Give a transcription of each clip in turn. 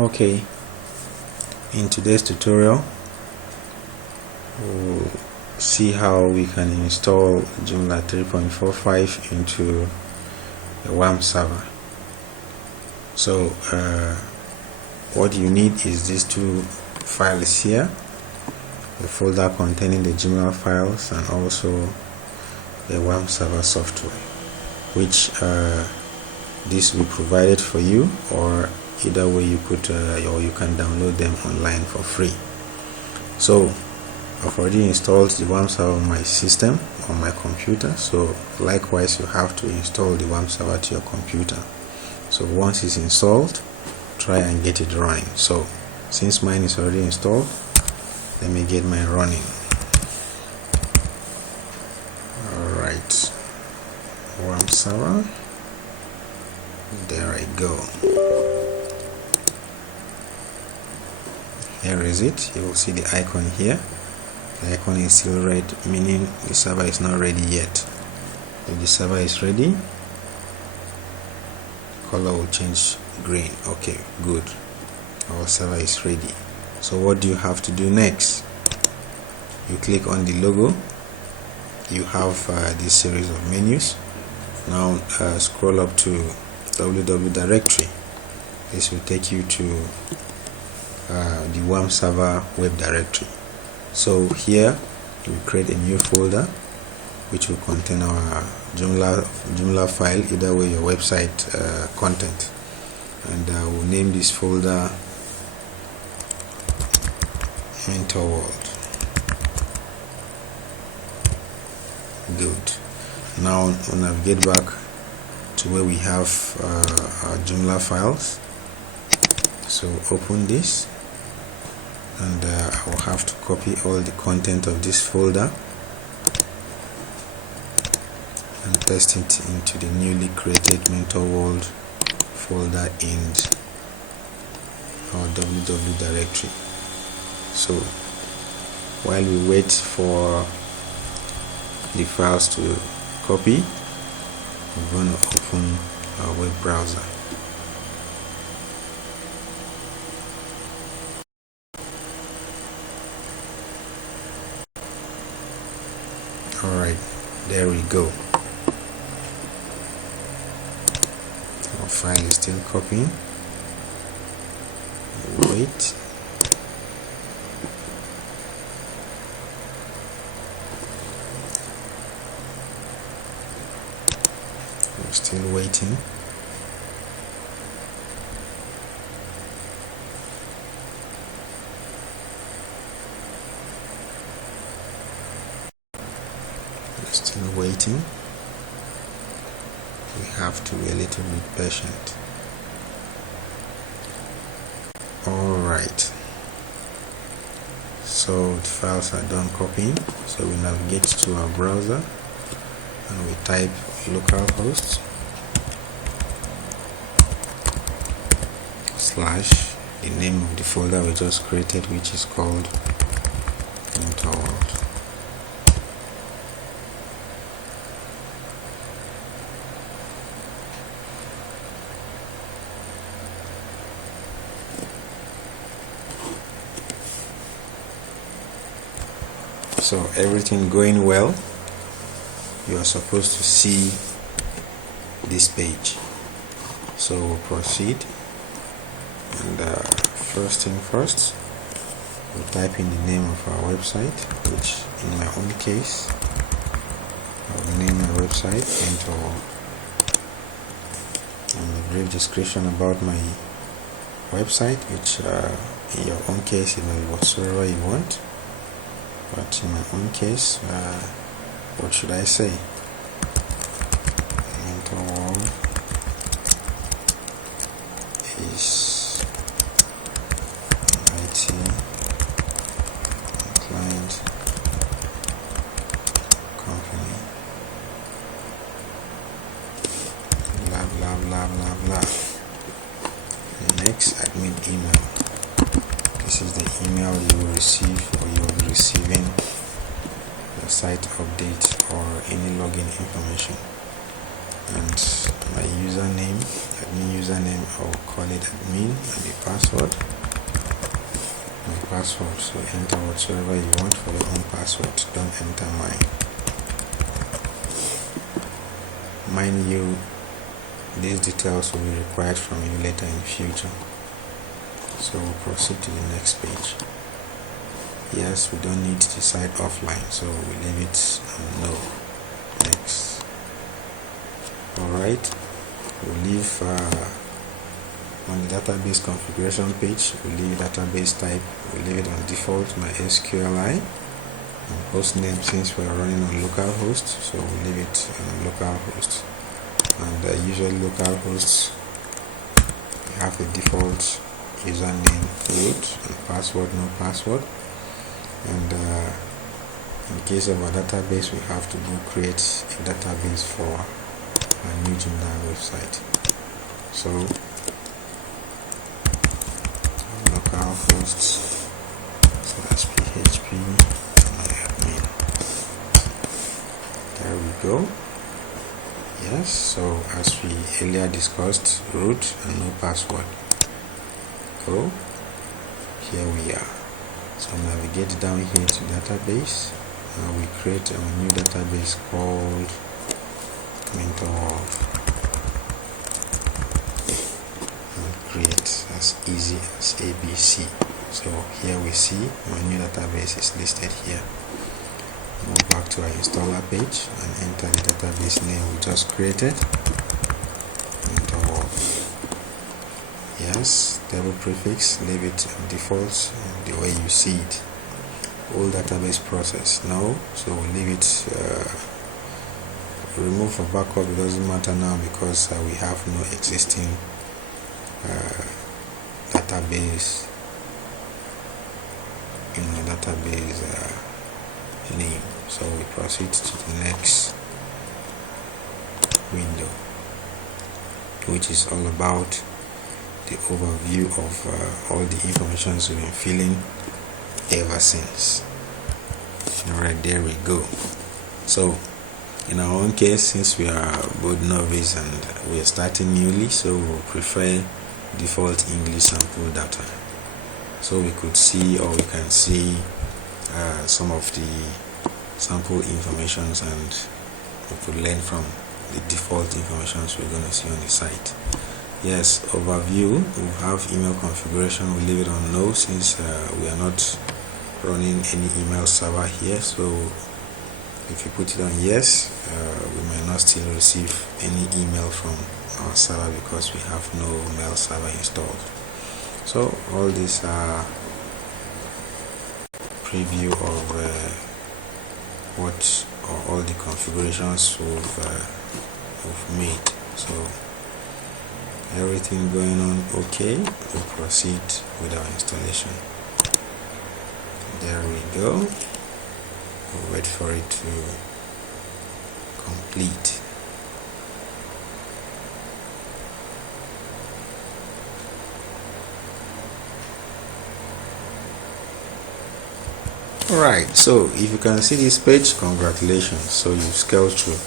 Okay, in today's tutorial we'll see how we can install Joomla 3.45 into a Wamp server. So what you need is these two files here, the folder containing the Joomla files and also the Wamp server software, which this will be provided for you, or either way you could or you can download them online for free. So I've already installed the Wamp server on my system, on my computer, so likewise you have to install the Wamp server to your computer. So once it's installed, try and get it running. So since mine is already installed, let me get mine running. Alright, Wamp server, there I go. Here is it. You will see the icon here. The icon is still red, meaning the server is not ready yet. If the server is ready, the color will change green. Okay, good. Our server is ready. So what do you have to do next? You click on the logo. You have this series of menus. Now scroll up to www directory. This will take you to the Wamp server web directory. So here we create a new folder which will contain our Joomla file, either way your website content, and we'll name this folder Mentorworld. Good. Now we'll navigate back to where we have our Joomla files. So open this, and I will have to copy all the content of this folder and paste it into the newly created Mentorworld folder in our www directory. So while we wait for the files to copy, we're going to open our web browser. Alright, there we go. Our file is still copying. Wait. We're still waiting. Still waiting. We have to be a little bit patient. Alright, so the files are done copying. So we navigate to our browser and we type localhost / the name of the folder we just created, which is called Mentorworld. So everything going well, you are supposed to see this page. So we'll proceed, and first thing first, we'll type in the name of our website, which in my own case I will name my website Mentorworld, and a brief description about my website, which in your own case it may be whatsoever you want. But in my own case, what should I say? Mentorworld is IT client company. Blah blah blah blah blah. Next, admin email. This is the email you will receive, or you will be receiving the site update or any login information. and my username, admin username, I'll call it admin, and the password, my password. So enter whatsoever you want for your own password, don't enter mine. Mind you, these details will be required from you later in future. So we'll proceed to the next page. Yes, we don't need the site offline, so we leave it on no. Next. Alright, we'll leave on the database configuration page, we'll leave database type, we'll leave it on default, my SQLi, and host name, since we're running on localhost, so we'll leave it on localhost. And usually localhosts, we have the default username root and password, no password. And in case of our database, we have to go create a database for our new Joomla website. So localhost /php myadmin. There we go. Yes, so as we earlier discussed, root and no password. Go. Here we are. So navigate down here to database. We create a new database called Mentorworld. And create as easy as ABC. So here we see my new database is listed here. Move back to our installer page and enter the database name we just created. Mentorworld. Yes, table prefix, leave it on default the way you see it. All database process, no, so we'll leave it, remove for backup, it doesn't matter now because we have no existing database in the database name. So we proceed to the next window, which is all about the overview of all the information we've been filling ever since. Alright, there we go. So in our own case, since we are both novice and we are starting newly, so we'll prefer default English sample data. So we could see, or we can see some of the sample informations, and we could learn from the default informations we're going to see on the site. Yes, overview, we have email configuration, we leave it on no since we are not running any email server here. So if you put it on yes, we might not still receive any email from our server because we have no mail server installed. So all these are preview of what or all the configurations we've made. So everything going on okay, we'll proceed with our installation. There we go. We'll wait for it to complete. Alright, so if you can see this page, congratulations, so you've scaled through.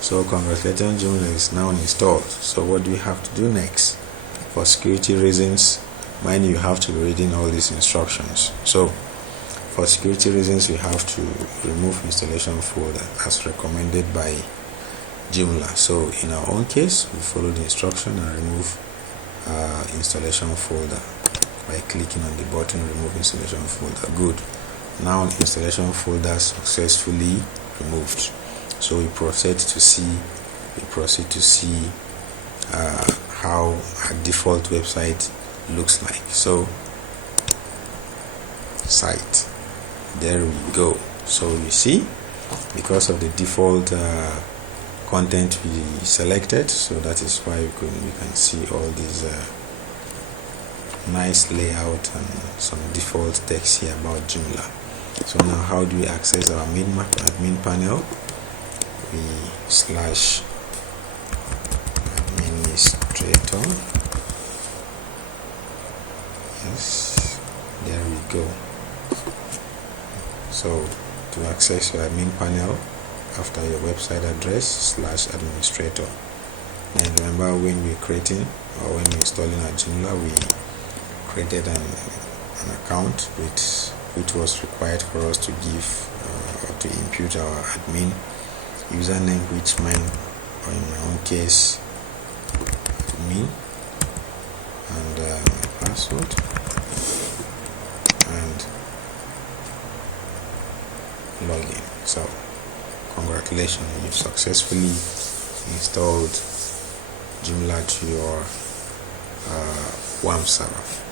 So congratulations, Joomla is now installed. So what do we have to do next? For security reasons, mind you have to be reading all these instructions. So for security reasons, we have to remove installation folder as recommended by Joomla. So in our own case, we follow the instruction and remove installation folder by clicking on the button remove installation folder. Good. Now installation folder successfully removed. So we proceed to see how our default website looks like. So site, there we go. So you see, because of the default content we selected, so that is why we can see all these nice layout and some default text here about Joomla. So now how do we access our admin panel? We /administrator. Yes, there we go. So to access your admin panel, after your website address /administrator, And remember, when we're creating or when we're installing our Joomla, we created an account which was required for us to give or to input our admin username, which mine, or in my own case, me, and my password, and login. So congratulations, you've successfully installed Joomla to your Wamp server.